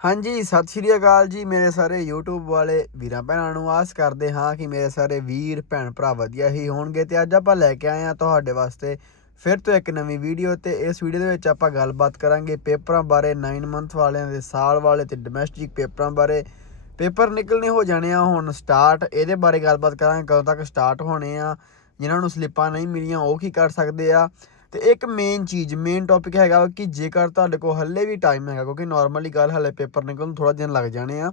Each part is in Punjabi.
ਹਾਂਜੀ, ਸਤਿ ਸ਼੍ਰੀ ਅਕਾਲ ਜੀ ਮੇਰੇ ਸਾਰੇ YouTube ਵਾਲੇ ਵੀਰਾਂ ਭੈਣਾਂ ਨੂੰ। ਆਸ ਕਰਦੇ ਹਾਂ ਕਿ ਮੇਰੇ ਸਾਰੇ ਵੀਰ, ਭੈਣ ਭਰਾ ਵਧੀਆ ਹੀ ਹੋਣਗੇ ਤੇ ਅੱਜ ਆਪਾਂ ਲੈ ਕੇ ਆਏ ਹਾਂ ਤੁਹਾਡੇ ਵਾਸਤੇ ਫਿਰ ਤੋਂ ਇੱਕ ਨਵੀਂ ਵੀਡੀਓ ਤੇ ਇਸ ਵੀਡੀਓ ਦੇ ਵਿੱਚ ਆਪਾਂ ਗੱਲਬਾਤ ਕਰਾਂਗੇ ਪੇਪਰਾਂ ਬਾਰੇ 9 ਮੰਥ ਵਾਲਿਆਂ ਦੇ ਸਾਲ ਵਾਲੇ ਤੇ ਡੋਮੈਸਟਿਕ ਪੇਪਰਾਂ ਬਾਰੇ। ਪੇਪਰ ਨਿਕਲਣੇ ਹੋ ਜਾਣੇ ਆ ਹੁਣ ਸਟਾਰਟ ਇਹਦੇ ਬਾਰੇ ਗੱਲਬਾਤ ਕਰਾਂਗੇ ਕਦੋਂ ਤੱਕ ਸਟਾਰਟ ਹੋਣੇ ਆ। ਜਿਨ੍ਹਾਂ ਨੂੰ ਸਲਿੱਪਾਂ ਨਹੀਂ ਮਿਲੀਆਂ ਉਹ ਕੀ ਕਰ ਸਕਦੇ ਆ। ਤੇ ਇੱਕ ਮੇਨ ਚੀਜ਼ ਮੇਨ ਟੌਪਿਕ ਹੈਗਾ ਵਾ ਕਿ ਜੇਕਰ ਤੁਹਾਡੇ ਕੋਲ ਹੱਲੇ ਵੀ ਟਾਈਮ ਹੈਗਾ, ਕਿਉਂਕਿ ਨਾਰਮਲੀ ਗੱਲ ਹੱਲੇ ਪੇਪਰ ਨਿਕਲਣ ਨੂੰ ਥੋੜਾ ਦਿਨ ਲੱਗ ਜਾਣੇ ਆ,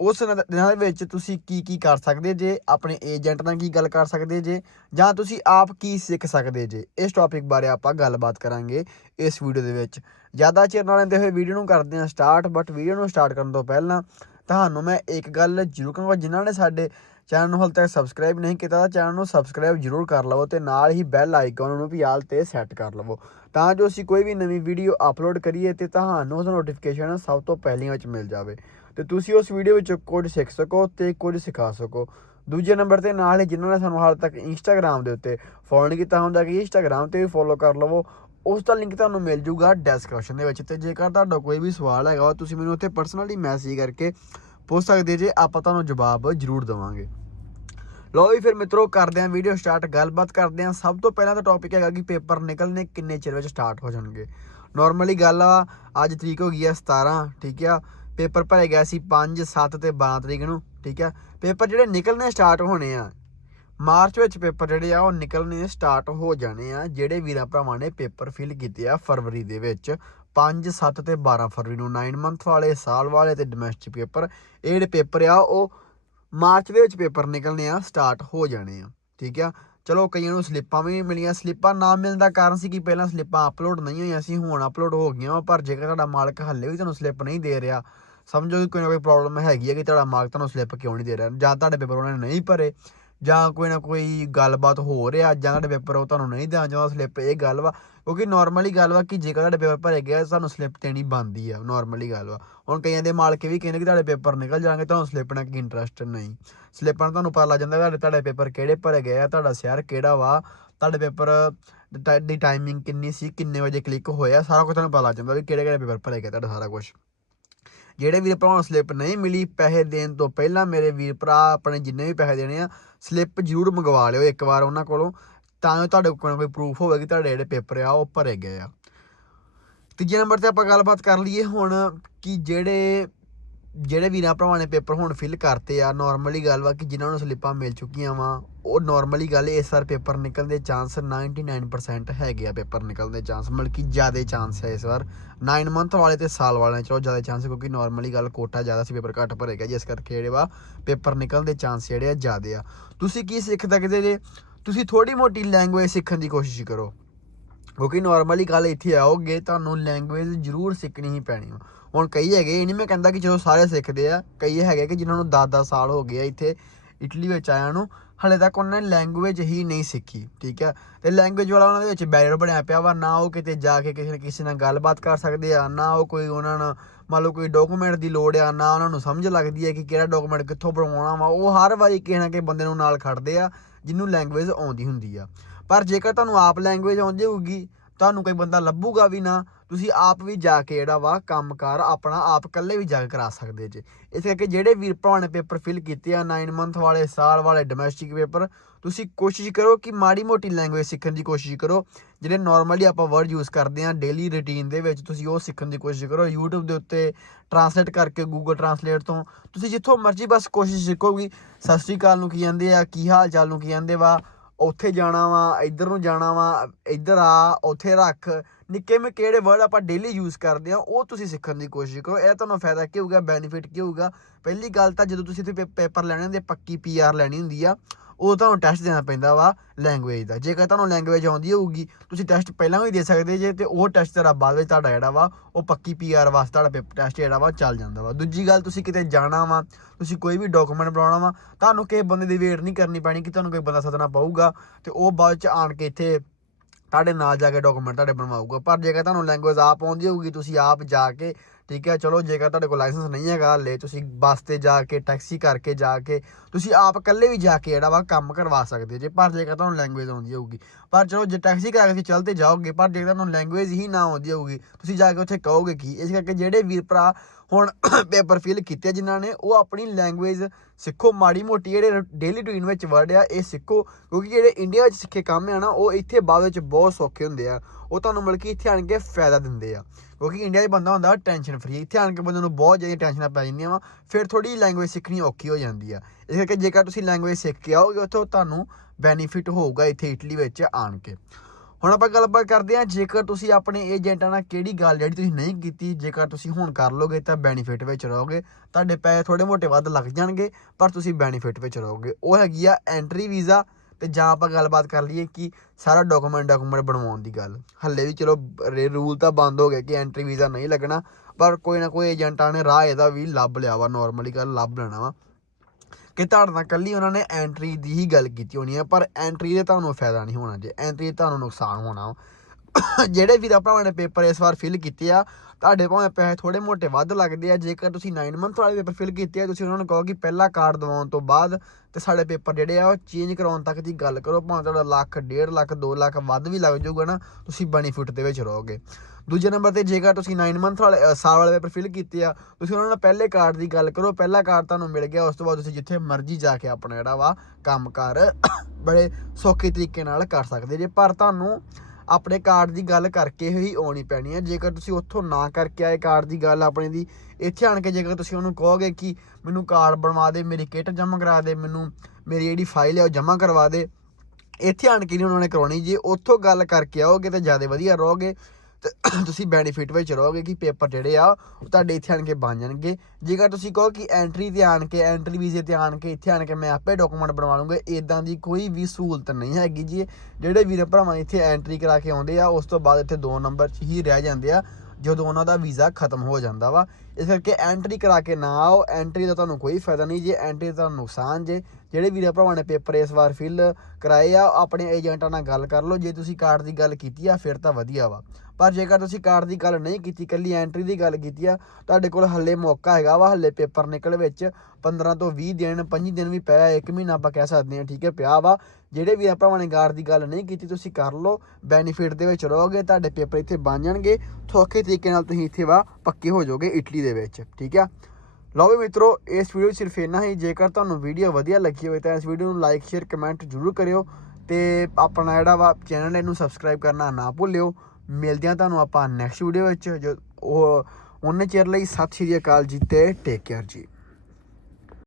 ਉਸ ਦਿਨਾਂ ਦੇ ਵਿੱਚ ਤੁਸੀਂ ਕੀ ਕੀ ਕਰ ਸਕਦੇ ਜੇ, ਆਪਣੇ ਏਜੰਟ ਨਾਲ ਕੀ ਗੱਲ ਕਰ ਸਕਦੇ ਜੇ, ਜਾਂ ਤੁਸੀਂ ਆਪ ਕੀ ਸਿੱਖ ਸਕਦੇ ਜੇ, ਇਸ ਟੌਪਿਕ ਬਾਰੇ ਆਪਾਂ ਗੱਲਬਾਤ ਕਰਾਂਗੇ ਇਸ ਵੀਡੀਓ ਦੇ ਵਿੱਚ। ਜ਼ਿਆਦਾ ਚਿਰ ਨਾਲ ਲੈਂਦੇ ਹੋਏ ਵੀਡੀਓ ਨੂੰ ਕਰਦੇ ਹਾਂ ਸਟਾਰਟ ਬਟ ਵੀਡੀਓ ਨੂੰ ਸਟਾਰਟ ਕਰਨ ਤੋਂ ਪਹਿਲਾਂ ਤੁਹਾਨੂੰ ਮੈਂ ਇੱਕ ਗੱਲ ਜ਼ਰੂਰ ਕਹਾਂਗਾ, ਜਿਨ੍ਹਾਂ ਨੇ ਸਾਡੇ ਚੈਨਲ ਨੂੰ ਹਾਲੇ ਤੱਕ ਸਬਸਕ੍ਰਾਈਬ ਨਹੀਂ ਕੀਤਾ ਤਾਂ ਚੈਨਲ ਨੂੰ ਸਬਸਕ੍ਰਾਈਬ ਜ਼ਰੂਰ ਕਰ ਲਵੋ ਤੇ ਨਾਲ ਹੀ ਬੈਲ ਆਈਕਨ ਨੂੰ ਵੀ ਆਲ ਤੇ ਸੈੱਟ ਕਰ ਲਵੋ। ਤਾਂ ਜੋ ਅਸੀਂ ਕੋਈ ਵੀ ਨਵੀਂ ਵੀਡੀਓ ਅਪਲੋਡ ਕਰੀਏ ਤੇ ਤੁਹਾਨੂੰ ਉਸ ਨੋਟੀਫਿਕੇਸ਼ਨ ਸਭ ਤੋਂ ਪਹਿਲੀਆਂ ਵਿੱਚ ਮਿਲ ਜਾਵੇ। ਤੇ ਤੁਸੀਂ ਉਸ ਵੀਡੀਓ ਵਿੱਚ ਕੁਝ ਸਿੱਖ ਸਕੋ ਤੇ ਕੁਝ ਸਿਖਾ ਸਕੋ। ਦੂਜੇ ਨੰਬਰ ਤੇ ਨਾਲ ਹੀ ਜਿਨ੍ਹਾਂ ਨੇ ਸਾਨੂੰ ਹਾਲ ਤੱਕ ਇੰਸਟਾਗ੍ਰam ਦੇ ਉੱਤੇ ਫੋਲੋ ਨਹੀਂ ਕੀਤਾ ਹੁੰਦਾ ਕਿ ਇੰਸਟਾਗ੍ਰam ਤੇ ਵੀ ਫੋਲੋ ਕਰ ਲਵੋ ਉਸ ਦਾ ਲਿੰਕ ਤੁਹਾਨੂੰ ਮਿਲ ਜੂਗਾ ਡਿਸਕ੍ਰਿਪਸ਼ਨ ਦੇ ਵਿੱਚ। ਤੇ ਜੇਕਰ ਤੁਹਾਡਾ ਕੋਈ ਵੀ ਸਵਾਲ ਹੈਗਾ ਵਾ, ਤੁਸੀਂ ਮੈਨੂੰ ਉੱਥੇ ਪਰਸਨਲੀ ਮੈਸੇਜ ਕਰਕੇ ਪੁੱਛ ਸਕਦੇ ਜੇ ਆਪਾਂ ਤੁਹਾਨੂੰ ਜਵਾਬ ਜ਼ਰੂਰ ਦੇਵਾਂਗੇ। ਲਓ ਵੀ ਫਿਰ ਮਿੱਤਰੋ ਕਰਦੇ ਆਂ ਵੀਡੀਓ ਸਟਾਰਟ ਗੱਲਬਾਤ ਕਰਦੇ ਆਂ ਸਭ ਤੋਂ ਪਹਿਲਾਂ ਤਾਂ ਟੌਪਿਕ ਹੈਗਾ ਕਿ ਪੇਪਰ ਨਿਕਲਨੇ ਕਿੰਨੇ ਚਿਰ ਵਿੱਚ ਸਟਾਰਟ ਹੋ ਜਾਣਗੇ। ਨਾਰਮਲੀ ਗੱਲ ਆ, ਅੱਜ ਤਰੀਕ ਹੋ ਗਈ ਆ 17 ਠੀਕ ਆ? ਪੇਪਰ ਭਰੇ ਗਿਆ ਸੀ 5 7 ਤੇ 12 ਤਰੀਕ ਨੂੰ, ਠੀਕ ਆ? ਪੇਪਰ ਜਿਹੜੇ ਨਿਕਲਨੇ ਸਟਾਰਟ ਹੋਣੇ ਆ, ਮਾਰਚ ਵਿੱਚ ਪੇਪਰ ਜਿਹੜੇ ਆ, ਉਹ ਨਿਕਲਣੇ ਸਟਾਰਟ ਹੋ ਜਾਣੇ ਆ, ਜਿਹੜੇ ਵੀਰਾਂ ਭਰਾਵਾਂ ਨੇ ਪੇਪਰ ਫਿਲ ਕੀਤੇ ਆ ਫਰਵਰੀ ਦੇ ਵਿੱਚ। 5 7 ਤੇ 12 ਫਰਵਰੀ ਨੂੰ 9 ਮੰਥ ਵਾਲੇ, ਸਾਲ ਵਾਲੇ ਤੇ ਡੋਮੈਸਟਿਕ ਪੇਪਰ ਇਹ ਜਿਹੜੇ ਪੇਪਰ ਆ, ਉਹ ਮਾਰਚ ਦੇ ਵਿੱਚ ਪੇਪਰ ਨਿਕਲਣੇ ਆ ਸਟਾਰਟ ਹੋ ਜਾਣੇ ਆ ਠੀਕ ਆ? ਚਲੋ ਕਈਆਂ ਨੂੰ ਸਲਿੱਪਾਂ ਵੀ ਮਿਲੀਆਂ। ਸਲਿੱਪਾਂ ਨਾ ਮਿਲਣ ਦਾ ਕਾਰਨ ਸੀ ਕਿ ਪਹਿਲਾਂ ਸਲਿੱਪਾਂ ਅਪਲੋਡ ਨਹੀਂ ਹੋਈਆਂ ਸੀ ਹੁਣ ਅਪਲੋਡ ਹੋ ਗਈਆਂ ਵਾਂ, ਪਰ ਜੇਕਰ ਤੁਹਾਡਾ ਮਾਲਕ ਹੱਲੇ ਵੀ ਤੁਹਾਨੂੰ ਸਲਿੱਪ ਨਹੀਂ ਦੇ ਰਿਹਾ ਸਮਝੋ ਕਿ ਕੋਈ ਨਾ ਕੋਈ ਪ੍ਰੋਬਲਮ ਹੈਗੀ ਹੈ ਕਿ ਤੁਹਾਡਾ ਮਾਲਕ ਤੁਹਾਨੂੰ ਸਲਿੱਪ ਕਿਉਂ ਨਹੀਂ ਦੇ ਰਿਹਾ? ਜਾਂ ਤੁਹਾਡੇ ਪੇਪਰ ਉਹਨਾਂ ਨੇ ਨਹੀਂ ਭਰੇ ਜਾਂ ਕੋਈ ਨਾ ਕੋਈ ਗੱਲਬਾਤ ਹੋ ਰਿਹਾ ਜਾਂ ਤੁਹਾਡੇ ਪੇਪਰ ਉਹ ਤੁਹਾਨੂੰ ਨਹੀਂ ਦੇਣਾ ਚਾਹੁੰਦਾ ਸਲਿੱਪ ਇਹ ਗੱਲ ਵਾ। ਕਿਉਂਕਿ ਨਾਰਮਲੀ ਗੱਲ ਵਾ ਕਿ ਜੇਕਰ ਤੁਹਾਡੇ ਪੇਪਰ ਭਰੇ ਗਏ ਸਾਨੂੰ ਸਲਿੱਪ ਦੇਣੀ ਬਣਦੀ ਆ ਨਾਰਮਲੀ ਗੱਲ ਵਾ। ਹੁਣ ਕਈਆਂ ਦੇ ਮਾਲਕ ਇਹ ਵੀ ਕਹਿੰਦੇ ਕਿ ਤੁਹਾਡੇ ਪੇਪਰ ਨਿਕਲ ਜਾਣਗੇ, ਤੁਹਾਨੂੰ ਸਲਿੱਪ ਨਾਲ ਕੀ ਇੰਟਰਸਟ ਨਹੀਂ। ਸਲਿੱਪਾਂ ਨਾਲ ਤੁਹਾਨੂੰ ਪਤਾ ਲੱਗ ਜਾਂਦਾ ਤੁਹਾਡੇ ਤੁਹਾਡੇ ਪੇਪਰ ਕਿਹੜੇ ਭਰੇ ਗਏ ਆ, ਤੁਹਾਡਾ ਸ਼ਹਿਰ ਕਿਹੜਾ ਵਾ, ਤੁਹਾਡੇ ਪੇਪਰ ਦੀ ਟਾਈਮਿੰਗ ਕਿੰਨੀ ਸੀ, ਕਿੰਨੇ ਵਜੇ ਕਲਿੱਕ ਹੋਇਆ, ਸਾਰਾ ਕੁਝ ਤੁਹਾਨੂੰ ਪਤਾ ਲੱਗ ਜਾਂਦਾ ਵੀ ਕਿਹੜੇ ਕਿਹੜੇ ਪੇਪਰ ਭਰੇ ਗਏ ਤੁਹਾਡਾ ਸਾਰਾ ਕੁਝ ਜਿਹੜੇ ਵੀਰ ਭਰਾ ਨੂੰ ਸਲਿੱਪ ਨਹੀਂ ਮਿਲੀ, ਪੈਸੇ ਦੇਣ ਤੋਂ ਪਹਿਲਾਂ ਮੇਰੇ ਵੀਰ ਭਰਾ ਆਪਣੇ ਜਿੰਨੇ ਵੀ ਪੈਸੇ ਦੇਣੇ ਆ ਸਲਿੱਪ ਜ਼ਰੂਰ ਮੰਗਵਾ ਲਿਓ ਇੱਕ ਵਾਰ ਉਹਨਾਂ ਕੋਲੋਂ। ਤਾਂ ਜੋ ਤੁਹਾਡੇ ਕੋਲ ਕੋਈ ਪ੍ਰੂਫ ਹੋਵੇ ਕਿ ਤੁਹਾਡੇ ਜਿਹੜੇ ਪੇਪਰ ਆ, ਉਹ ਭਰੇ ਗਏ ਆ। ਤੀਜੇ ਨੰਬਰ ਤੇ ਆਪਾਂ ਗੱਲਬਾਤ ਕਰ ਲਈਏ ਹੁਣ ਕਿ ਜਿਹੜੇ ਜਿਹੜੇ ਵੀਰਾਂ ਭਰਾਵਾਂ ਨੇ ਪੇਪਰ ਹੁਣ ਫਿਲ ਕਰਤੇ ਆ ਨਾਰਮਲੀ ਗੱਲ ਵਾ ਕਿ ਜਿਨ੍ਹਾਂ ਨੂੰ ਸਲਿੱਪਾਂ ਮਿਲ ਚੁੱਕੀਆਂ ਵਾ, ਉਹ ਨਾਰਮਲੀ ਗੱਲ ਇਸ ਵਾਰ ਪੇਪਰ ਨਿਕਲਣ ਦੇ ਚਾਂਸ 99% ਹੈਗੇ ਆ ਪੇਪਰ ਨਿਕਲਣ ਦੇ ਚਾਂਸ ਮਤਲਬ ਕਿ ਜ਼ਿਆਦਾ ਚਾਂਸ ਹੈ ਇਸ ਵਾਰ। 9 ਮੰਥ ਵਾਲੇ ਤੇ ਸਾਲ ਵਾਲਿਆਂ ਚਲੋ ਜ਼ਿਆਦਾ ਚਾਂਸ ਕਿਉਂਕਿ ਨਾਰਮਲੀ ਗੱਲ ਕੋਟਾ ਜ਼ਿਆਦਾ ਸੀ ਪੇਪਰ ਘੱਟ ਭਰੇਗਾ ਜਿਸ ਕਰਕੇ ਜਿਹੜੇ ਵਾ ਪੇਪਰ ਨਿਕਲਣ ਦੇ ਚਾਂਸ ਜਿਹੜੇ ਆ ਜ਼ਿਆਦਾ ਆ। ਤੁਸੀਂ ਕੀ ਸਿੱਖ ਸਕਦੇ ਜੇ? ਤੁਸੀਂ ਥੋੜੀ ਮੋਟੀ ਲੈਂਗੁਏਜ ਸਿੱਖਣ ਦੀ ਕੋਸ਼ਿਸ਼ ਕਰੋ। ਕਿਉਂਕਿ ਨਾਰਮਲੀ ਗੱਲ ਇੱਥੇ ਆਓਗੇ, ਤੁਹਾਨੂੰ ਲੈਂਗੁਏਜ ਜ਼ਰੂਰ ਸਿੱਖਣੀ ਹੀ ਪੈਣੀ ਆ। ਹੁਣ ਕਈ ਹੈਗੇ, ਇਹ ਨਹੀਂ ਮੈਂ ਕਹਿੰਦਾ ਕਿ ਚਲੋ ਸਾਰੇ ਸਿੱਖਦੇ ਆ। ਕਈ ਹੈਗੇ ਕਿ ਜਿਨ੍ਹਾਂ ਨੂੰ 10-10 ਸਾਲ ਹੋ ਗਏ ਆ ਇੱਥੇ, ਇਟਲੀ ਵਿੱਚ ਆਇਆਂ ਨੂੰ, ਹਲੇ ਤੱਕ ਉਹਨਾਂ ਨੇ ਲੈਂਗੁਏਜ ਹੀ ਨਹੀਂ ਸਿੱਖੀ, ਠੀਕ ਹੈ ਤੇ ਲੈਂਗੁਏਜ ਵਾਲਾ ਉਹਨਾਂ ਦੇ ਵਿੱਚ ਬੈਰੀਅਰ ਬਣਿਆ ਪਿਆ ਵਾ, ਨਾ ਉਹ ਕਿਤੇ ਜਾ ਕੇ ਕਿਸੇ ਨਾ ਕਿਸੇ ਨਾਲ ਗੱਲਬਾਤ ਕਰ ਸਕਦੇ ਆ, ਨਾ ਉਹ ਕੋਈ ਉਹਨਾਂ ਨਾਲ, ਮੰਨ ਲਓ ਕੋਈ ਡਾਕੂਮੈਂਟ ਦੀ ਲੋੜ ਆ, ਨਾ ਉਹਨਾਂ ਨੂੰ ਸਮਝ ਲੱਗਦੀ ਹੈ ਕਿ ਕਿਹੜਾ ਡਾਕੂਮੈਂਟ ਕਿੱਥੋਂ ਬਣਵਾਉਣਾ ਵਾ। ਉਹ ਹਰ ਵਾਰੀ ਕਿਸੇ ਨਾ ਕਿਸੇ ਬੰਦੇ ਨੂੰ ਨਾਲ ਖੜਦੇ ਆ ਜਿਹਨੂੰ ਲੈਂਗੁਏਜ ਆਉਂਦੀ ਹੁੰਦੀ ਆ। ਪਰ ਜੇਕਰ ਤੁਹਾਨੂੰ ਆਪ ਲੈਂਗੁਏਜ ਆਉਂਦੀ ਹੋਊਗੀ, ਤੁਹਾਨੂੰ ਕੋਈ ਬੰਦਾ ਲੱਭੂਗਾ ਵੀ ਨਾ, ਤੁਸੀਂ ਆਪ ਵੀ ਜਾ ਕੇ ਜਿਹੜਾ ਵਾ ਕੰਮਕਾਰ ਆਪਣਾ ਆਪ ਇਕੱਲੇ ਵੀ ਜਾ ਕੇ ਕਰਾ ਸਕਦੇ ਜੇ। ਇਸ ਕਰਕੇ ਜਿਹੜੇ ਵੀਰ ਭਰਾਵਾਂ ਨੇ ਪੇਪਰ ਫਿਲ ਕੀਤੇ ਆ 9 ਮੰਥ ਵਾਲੇ, ਸਾਲ ਵਾਲੇ ਡੋਮੈਸਟਿਕ ਪੇਪਰ ਤੁਸੀਂ ਕੋਸ਼ਿਸ਼ ਕਰੋ ਕਿ ਮਾੜੀ ਮੋਟੀ ਲੈਂਗੁਏਜ ਸਿੱਖਣ ਦੀ ਕੋਸ਼ਿਸ਼ ਕਰੋ। ਜਿਹੜੇ ਨਾਰਮਲੀ ਆਪਾਂ ਵਰਡ ਯੂਜ਼ ਕਰਦੇ ਆ ਡੇਲੀ ਰੁਟੀਨ ਦੇ ਵਿੱਚ, ਤੁਸੀਂ ਉਹ ਸਿੱਖਣ ਦੀ ਕੋਸ਼ਿਸ਼ ਕਰੋ। YouTube ਦੇ ਉੱਤੇ ਟਰਾਂਸਲੇਟ ਕਰਕੇ Google ਟਰਾਂਸਲੇਟ ਤੋਂ ਤੁਸੀਂ ਜਿੱਥੋਂ ਮਰਜ਼ੀ ਬਸ ਕੋਸ਼ਿਸ਼ ਸਿੱਖੋਗੀ। ਸਤਿ ਸ਼੍ਰੀ ਅਕਾਲ ਨੂੰ ਕੀ ਕਹਿੰਦੇ ਆ, ਕੀ ਹਾਲ ਚਾਲ ਨੂੰ ਕੀ ਕਹਿੰਦੇ ਵਾ? ਉੱਥੇ ਜਾਣਾ ਵਾ, ਇੱਧਰ ਨੂੰ ਜਾਣਾ ਵਾ, ਇੱਧਰ ਆ, ਉੱਥੇ ਰੱਖ। ਨਿੱਕੇ ਮੇ ਕਿਹੜੇ ਵਰਡ ਆਪਾਂ ਡੇਲੀ ਯੂਜ਼ ਕਰਦੇ ਆ ਉਹ ਤੁਸੀਂ ਸਿੱਖਣ ਦੀ ਕੋਸ਼ਿਸ਼ ਕਰੋ। ਇਹ ਤੁਹਾਨੂੰ ਫਾਇਦਾ ਕੀ ਹੋਊਗਾ ਬੈਨੀਫਿਟ ਕੀ ਹੋਊਗਾ? ਪਹਿਲੀ ਗੱਲ ਤਾਂ ਜਦੋਂ ਤੁਸੀਂ ਇੱਥੇ ਪੇਪਰ ਲੈਣੇ ਹੁੰਦੇ ਪੱਕੀ ਪੀਆਰ ਲੈਣੀ ਹੁੰਦੀ ਆ ਉਹ ਤੁਹਾਨੂੰ ਟੈਸਟ ਦੇਣਾ ਪੈਂਦਾ ਵਾ ਲੈਂਗੁਏਜ ਦਾ। ਜੇਕਰ ਤੁਹਾਨੂੰ ਲੈਂਗੁਏਜ ਆਉਂਦੀ ਹੋਊਗੀ, ਤੁਸੀਂ ਟੈਸਟ ਪਹਿਲਾਂ ਵੀ ਦੇ ਸਕਦੇ ਜੇ ਤੇ ਉਹ ਟੈਸਟ ਤੇਰਾ ਬਾਅਦ ਵਿੱਚ ਤੁਹਾਡਾ ਜਿਹੜਾ ਵਾ, ਉਹ ਪੱਕੀ ਪੀਆਰ ਵਾਸਤੇ ਤੁਹਾਡਾ ਪੇਪਰ ਟੈਸਟ ਜਿਹੜਾ ਵਾ ਚੱਲ ਜਾਂਦਾ ਵਾ। ਦੂਜੀ ਗੱਲ ਤੁਸੀਂ ਕਿਤੇ ਜਾਣਾ ਵਾ, ਤੁਸੀਂ ਕੋਈ ਵੀ ਡਾਕੂਮੈਂਟ ਬਣਾਉਣਾ ਵਾ, ਤੁਹਾਨੂੰ ਕਿਸੇ ਬੰਦੇ ਦੀ ਵੇਟ ਨਹੀਂ ਕਰਨੀ ਪੈਣੀ ਕਿ ਤੁਹਾਨੂੰ ਕੋਈ ਬੰਦਾ ਸੱਦਣਾ ਪਊਗਾ ਤੇ ਉਹ ਬਾਅਦ ਚ ਆਣ ਕੇ ਇੱਥੇ ਤੁਹਾਡੇ ਨਾਲ ਜਾ ਕੇ ਡਾਕੂਮੈਂਟ ਤੁਹਾਡੇ ਬਣਵਾਊਗਾ। ਪਰ ਜੇਕਰ ਤੁਹਾਨੂੰ ਲੈਂਗੁਏਜ ਆਪ ਆਉਂਦੀ ਹੋਊਗੀ, ਤੁਸੀਂ ਆਪ ਜਾ ਕੇ ਠੀਕ ਹੈ, ਚਲੋ ਜੇਕਰ ਤੁਹਾਡੇ ਕੋਲ ਲਾਇਸੈਂਸ ਨਹੀਂ ਹੈਗਾ ਹਲੇ, ਤੁਸੀਂ ਬੱਸ ਤੇ ਜਾ ਕੇ ਟੈਕਸੀ ਕਰਕੇ ਜਾ ਕੇ, ਤੁਸੀਂ ਆਪ ਇਕੱਲੇ ਵੀ ਜਾ ਕੇ ਜਿਹੜਾ ਵਾ ਕੰਮ ਕਰਵਾ ਸਕਦੇ ਜੇ, ਪਰ ਜੇਕਰ ਤੁਹਾਨੂੰ ਲੈਂਗੁਏਜ ਆਉਂਦੀ ਹੋਊਗੀ, ਪਰ ਚਲੋ ਜੇ ਟੈਕਸੀ ਕਰਾ ਕੇ ਤੁਸੀਂ ਚਲਦੇ ਜਾਓਗੇ, ਪਰ ਜੇਕਰ ਤੁਹਾਨੂੰ ਲੈਂਗੁਏਜ ਹੀ ਨਾ ਆਉਂਦੀ ਹੋਊਗੀ, ਤੁਸੀਂ ਜਾ ਕੇ ਉੱਥੇ ਕਹੋਗੇ ਕੀ? ਇਸ ਕਰਕੇ ਜਿਹੜੇ ਵੀਰ ਭਰਾ ਹੁਣ ਪੇਪਰ ਫਿਲ ਕੀਤੇ ਆ ਜਿਨ੍ਹਾਂ ਨੇ, ਉਹ ਆਪਣੀ ਲੈਂਗੁਏਜ ਸਿੱਖੋ ਮਾੜੀ ਮੋਟੀ ਜਿਹੜੇ ਡੇਲੀ ਰੂਟੀਨ ਵਿੱਚ ਵਰਡ ਆ, ਇਹ ਸਿੱਖੋ, ਕਿਉਂਕਿ ਜਿਹੜੇ ਇੰਡੀਆ ਵਿੱਚ ਸਿੱਖੇ ਕੰਮ ਆ ਨਾ, ਉਹ ਇੱਥੇ ਬਾਅਦ ਵਿੱਚ ਬਹੁਤ ਸੌਖੇ ਹੁੰਦੇ ਆ। ਉਹ ਤੁਹਾਨੂੰ ਮਿਲ ਕੇ ਇੱਥੇ ਆਣ ਕੇ ਫਾਇਦਾ ਦਿੰਦੇ ਆ। ਕਿਉਂਕਿ ਇੰਡੀਆ 'ਚ ਬੰਦਾ ਹੁੰਦਾ ਟੈਨਸ਼ਨ ਫਰੀ ਇੱਥੇ ਆਣ ਕੇ ਬੰਦੇ ਨੂੰ ਬਹੁਤ ਜ਼ਿਆਦਾ ਟੈਨਸ਼ਨਾਂ ਪੈ ਜਾਂਦੀਆਂ ਵਾ, ਫਿਰ ਥੋੜੀ ਲੈਂਗੁਏਜ ਸਿੱਖਣੀ ਔਖੀ ਹੋ ਜਾਂਦੀ ਆ। ਇਸ ਕਰਕੇ ਜੇਕਰ ਤੁਸੀਂ ਲੈਂਗੁਏਜ ਸਿੱਖ ਕੇ ਆਓਗੇ, ਉੱਥੋਂ ਤੁਹਾਨੂੰ ਬੈਨੀਫਿਟ ਹੋਊਗਾ ਇੱਥੇ ਇਟਲੀ ਵਿੱਚ ਆਣ ਕੇ। ਹੁਣ ਆਪਾਂ ਗੱਲਬਾਤ ਕਰਦੇ ਹਾਂ, ਜੇਕਰ ਤੁਸੀਂ ਆਪਣੇ ਏਜੰਟਾਂ ਨਾਲ ਕਿਹੜੀ ਗੱਲ ਜਿਹੜੀ ਤੁਸੀਂ ਨਹੀਂ ਕੀਤੀ, ਜੇਕਰ ਤੁਸੀਂ ਹੁਣ ਕਰ ਲੋਗੇ ਤਾਂ ਬੈਨੀਫਿਟ ਵਿੱਚ ਰਹੋਗੇ, ਤੁਹਾਡੇ ਪੈਸੇ ਥੋੜੇ ਮੋਟੇ ਵੱਧ ਲੱਗ ਜਾਣਗੇ, ਪਰ ਤੁਸੀਂ ਬੈਨੀਫਿਟ ਵਿੱਚ ਰਹੋਗੇ। ਉਹ ਹੈਗੀ ਆ ਐਂਟਰੀ ਵੀਜ਼ਾ ਤੇ ਜਾਂ ਆਪਾਂ ਗੱਲਬਾਤ ਕਰ ਲਈਏ ਕਿ ਸਾਰਾ ਡਾਕੂਮੈਂਟ ਡਾਕੂਮੈਂਟ ਬਣਵਾਉਣ ਦੀ ਗੱਲ। ਹੱਲੇ ਵੀ ਚਲੋ ਰੂਲ ਤਾਂ ਬੰਦ ਹੋ ਗਿਆ ਕਿ ਐਂਟਰੀ ਵੀਜ਼ਾ ਨਹੀਂ ਲੱਗਣਾ, ਪਰ ਕੋਈ ਨਾ ਕੋਈ ਏਜੰਟਾਂ ਨੇ ਰਾਹ ਇਹਦਾ ਵੀ ਲੱਭ ਲਿਆ ਵਾ ਨਾਰਮਲੀ ਗੱਲ ਲੱਭ ਲੈਣਾ ਵਾ। ਕਿ ਤੁਹਾਡੇ ਨਾਲ ਕੱਲੀ ਉਹਨਾਂ ਨੇ ਐਂਟਰੀ ਦੀ ਹੀ ਗੱਲ ਕੀਤੀ ਹੋਣੀ ਹੈ ਪਰ ਐਂਟਰੀ ਦੇ ਤੁਹਾਨੂੰ ਫਾਇਦਾ ਨਹੀਂ ਹੋਣਾ ਜੇ ਐਂਟਰੀ ਦੇ ਤੁਹਾਨੂੰ ਨੁਕਸਾਨ ਹੋਣਾ ਵਾ। ਜਿਹੜੇ ਵੀਰ ਭਰਾਵਾਂ ਨੇ ਪੇਪਰ ਇਸ ਵਾਰ ਫਿਲ ਕੀਤੇ ਆ ਤੁਹਾਡੇ ਭਾਵੇਂ ਪੈਸੇ ਥੋੜੇ ਮੋਟੇ ਵੱਧ ਲੱਗਦੇ ਆ, ਜੇਕਰ ਤੁਸੀਂ 9 ਮੰਥ ਵਾਲੇ ਪੇਪਰ ਫਿਲ ਕੀਤੇ ਆ, ਤੁਸੀਂ ਉਹਨਾਂ ਨੂੰ ਕਹੋ ਕਿ ਪਹਿਲਾ ਕਾਰਡ ਦਿਵਾਉਣ ਤੋਂ ਬਾਅਦ ਤੇ ਸਾਡੇ ਪੇਪਰ ਜਿਹੜੇ ਆ ਉਹ ਚੇਂਜ ਕਰਾਉਣ ਤੱਕ ਦੀ ਗੱਲ ਕਰੋ, ਭਾਵੇਂ ਤੁਹਾਡਾ ਲੱਖ 1.5 ਲੱਖ 2 ਲੱਖ ਵੱਧ ਵੀ ਲੱਗ ਜਾਊਗਾ ਨਾ, ਤੁਸੀਂ ਬੈਨੀਫਿਟ ਦੇ ਵਿੱਚ ਰਹੋਗੇ। ਦੂਜੇ ਨੰਬਰ ਤੇ ਜੇਕਰ ਤੁਸੀਂ 9 ਮੰਥ ਵਾਲੇ ਸਾਲ ਵਾਲੇ ਪੇਪਰ ਫਿਲ ਕੀਤੇ ਆ, ਤੁਸੀਂ ਉਹਨਾਂ ਨਾਲ ਪਹਿਲੇ ਕਾਰਡ ਦੀ ਗੱਲ ਕਰੋ, ਪਹਿਲਾ ਕਾਰਡ ਤੁਹਾਨੂੰ ਮਿਲ ਗਿਆ, ਉਸ ਤੋਂ ਬਾਅਦ ਤੁਸੀਂ ਜਿੱਥੇ ਮਰਜ਼ੀ ਜਾ ਕੇ ਆਪਣਾ ਜਿਹੜਾ ਵਾ ਕੰਮਕਾਰ ਬੜੇ ਸੌਖੇ ਤਰੀਕੇ ਨਾਲ ਕਰ ਸਕਦੇ ਜੇ, ਪਰ ਤੁਹਾਨੂੰ ਆਪਣੇ ਕਾਰਡ ਦੀ ਗੱਲ ਕਰਕੇ ਹੀ ਆਉਣੀ ਪੈਣੀ ਹੈ। ਜੇਕਰ ਤੁਸੀਂ ਉੱਥੋਂ ਨਾ ਕਰਕੇ ਆਏ ਕਾਰਡ ਦੀ ਗੱਲ ਆਪਣੇ ਦੀ, ਇੱਥੇ ਆਣ ਕੇ ਜੇਕਰ ਤੁਸੀਂ ਉਹਨੂੰ ਕਹੋਗੇ ਕਿ ਮੈਨੂੰ ਕਾਰਡ ਬਣਵਾ ਦੇ, ਮੇਰੀ ਕਿੱਟ ਜਮ੍ਹਾਂ ਕਰਾ ਦੇ, ਮੈਨੂੰ ਮੇਰੀ ਜਿਹੜੀ ਫਾਈਲ ਹੈ ਉਹ ਜਮ੍ਹਾਂ ਕਰਵਾ ਦੇ, ਇੱਥੇ ਆਣ ਕੇ ਨਹੀਂ ਉਹਨਾਂ ਨੇ ਕਰਾਉਣੀ। ਜੇ ਉੱਥੋਂ ਗੱਲ ਕਰਕੇ ਆਓਗੇ ਤਾਂ ਜ਼ਿਆਦਾ ਵਧੀਆ ਰਹੋਗੇ। ਤੁਸੀਂ ਬੈਨੀਫਿਟ ਵਿੱਚ ਰਹੋਗੇ ਕਿ ਪੇਪਰ ਜਿਹੜੇ ਆ, ਉਹ ਤੁਹਾਡੇ ਇੱਥੇ ਆਣ ਕੇ ਬਣ ਜਾਣਗੇ। ਜੇਕਰ ਤੁਸੀਂ ਕਹੋ ਕਿ ਐਂਟਰੀ ਤੇ ਆਣ ਕੇ ਐਂਟਰੀ ਵੀਜ਼ੇ ਤੇ ਆਣ ਕੇ, ਇੱਥੇ ਆਣ ਕੇ ਮੈਂ ਆਪੇ ਡਾਕੂਮੈਂਟ ਬਣਵਾ ਲੂੰਗਾ ਇਦਾਂ ਦੀ ਕੋਈ ਵੀ ਸਹੂਲਤ ਨਹੀਂ ਹੈਗੀ ਜੀ। ਜਿਹੜੇ ਵੀਰ ਭਰਾਵਾਂ ਇੱਥੇ ਐਂਟਰੀ ਕਰਾ ਕੇ ਆਉਂਦੇ ਆ, ਉਸ ਤੋਂ ਬਾਅਦ ਇੱਥੇ 2 ਨੰਬਰ 'ਚ ਹੀ ਰਹਿ ਜਾਂਦੇ ਆ, ਜਦੋਂ ਉਹਨਾਂ ਦਾ ਵੀਜ਼ਾ ਖਤਮ ਹੋ ਜਾਂਦਾ ਵਾ। ਇਸ ਕਰਕੇ ਐਂਟਰੀ ਕਰਾ ਕੇ ਨਾ ਆਓ ਐਂਟਰੀ ਦਾ ਤੁਹਾਨੂੰ ਕੋਈ ਫਾਇਦਾ ਨਹੀਂ ਜੇ ਐਂਟਰੀ ਦਾ ਤੁਹਾਨੂੰ ਨੁਕਸਾਨ ਜੇ। ਜਿਹੜੇ ਵੀਰ ਭਰਾਵਾਂ ਨੇ ਪੇਪਰ ਇਸ ਵਾਰ ਫਿਲ ਕਰਾਏ ਆ ਆਪਣੇ ਏਜੰਟਾਂ ਨਾਲ ਗੱਲ ਕਰ ਲਓ। ਜੇ ਤੁਸੀਂ ਕਾਰਡ ਦੀ ਗੱਲ ਕੀਤੀ ਆ, ਫਿਰ ਤਾਂ ਵਧੀਆ ਵਾ। ਪਰ ਜੇਕਰ ਤੁਸੀਂ ਕਾਰਡ ਦੀ ਗੱਲ ਨਹੀਂ ਕੀਤੀ ਕੱਲੀ ਐਂਟਰੀ ਦੀ ਗੱਲ ਕੀਤੀ ਆ, ਤੁਹਾਡੇ ਕੋਲ ਹੱਲੇ ਮੌਕਾ ਹੈਗਾ ਵਾ, ਹੱਲੇ ਪੇਪਰ ਨਿਕਲ ਵਿੱਚ। 15 ਤੋਂ 20 ਦਿਨ 25 ਦਿਨ ਵੀ ਪਿਆ ਇੱਕ ਮਹੀਨਾ ਆਪਾਂ ਕਹਿ ਸਕਦੇ ਹਾਂ, ਠੀਕ ਹੈ, ਪਿਆ ਵਾ। ਜਿਹੜੇ ਵੀ ਭਰਾਵਾਂ ਨੇ ਕਾਰਡ ਦੀ ਗੱਲ ਨਹੀਂ ਕੀਤੀ, ਤੁਸੀਂ ਕਰ ਲਓ ਬੈਨੀਫਿਟ ਦੇ ਵਿੱਚ ਰਹੋਗੇ, ਤੁਹਾਡੇ ਪੇਪਰ ਇੱਥੇ ਬਣ ਜਾਣਗੇ। ਸੌਖੇ ਤਰੀਕੇ ਨਾਲ ਤੁਸੀਂ ਇੱਥੇ ਵਾ, ਪੱਕੇ ਹੋ ਜਾਓਗੇ ਇਟਲੀ ਦੇ ਵਿੱਚ, ਠੀਕ ਆ? ਲਓ ਵੀ ਮਿੱਤਰੋ, ਇਸ ਵੀਡੀਓ ਸਿਰਫ ਇੰਨਾ ਹੀ। ਜੇਕਰ ਤੁਹਾਨੂੰ ਵੀਡੀਓ ਵਧੀਆ ਲੱਗੀ ਹੋਵੇ, ਤਾਂ ਇਸ ਵੀਡੀਓ ਨੂੰ ਲਾਈਕ ਸ਼ੇਅਰ ਕਮੈਂਟ ਜ਼ਰੂਰ ਕਰਿਓ ਤੇ ਆਪਣਾ ਜਿਹੜਾ ਵਾ ਚੈਨਲ ਇਹਨੂੰ ਸਬਸਕ੍ਰਾਈਬ ਕਰਨਾ ਨਾ ਭੁੱਲਿਓ। ਮਿਲਦੇ ਹਾਂ ਤੁਹਾਨੂੰ ਆਪਾਂ ਨੈਕਸਟ ਵੀਡੀਓ ਵਿੱਚ, ਜੋ ਉਹ ਉਹਨੇ ਚਿਰ ਲਈ ਸਤਿ ਸ਼੍ਰੀ ਅਕਾਲ ਜੀ ਤੇ ਟੇਕ ਕੇਅਰ ਜੀ।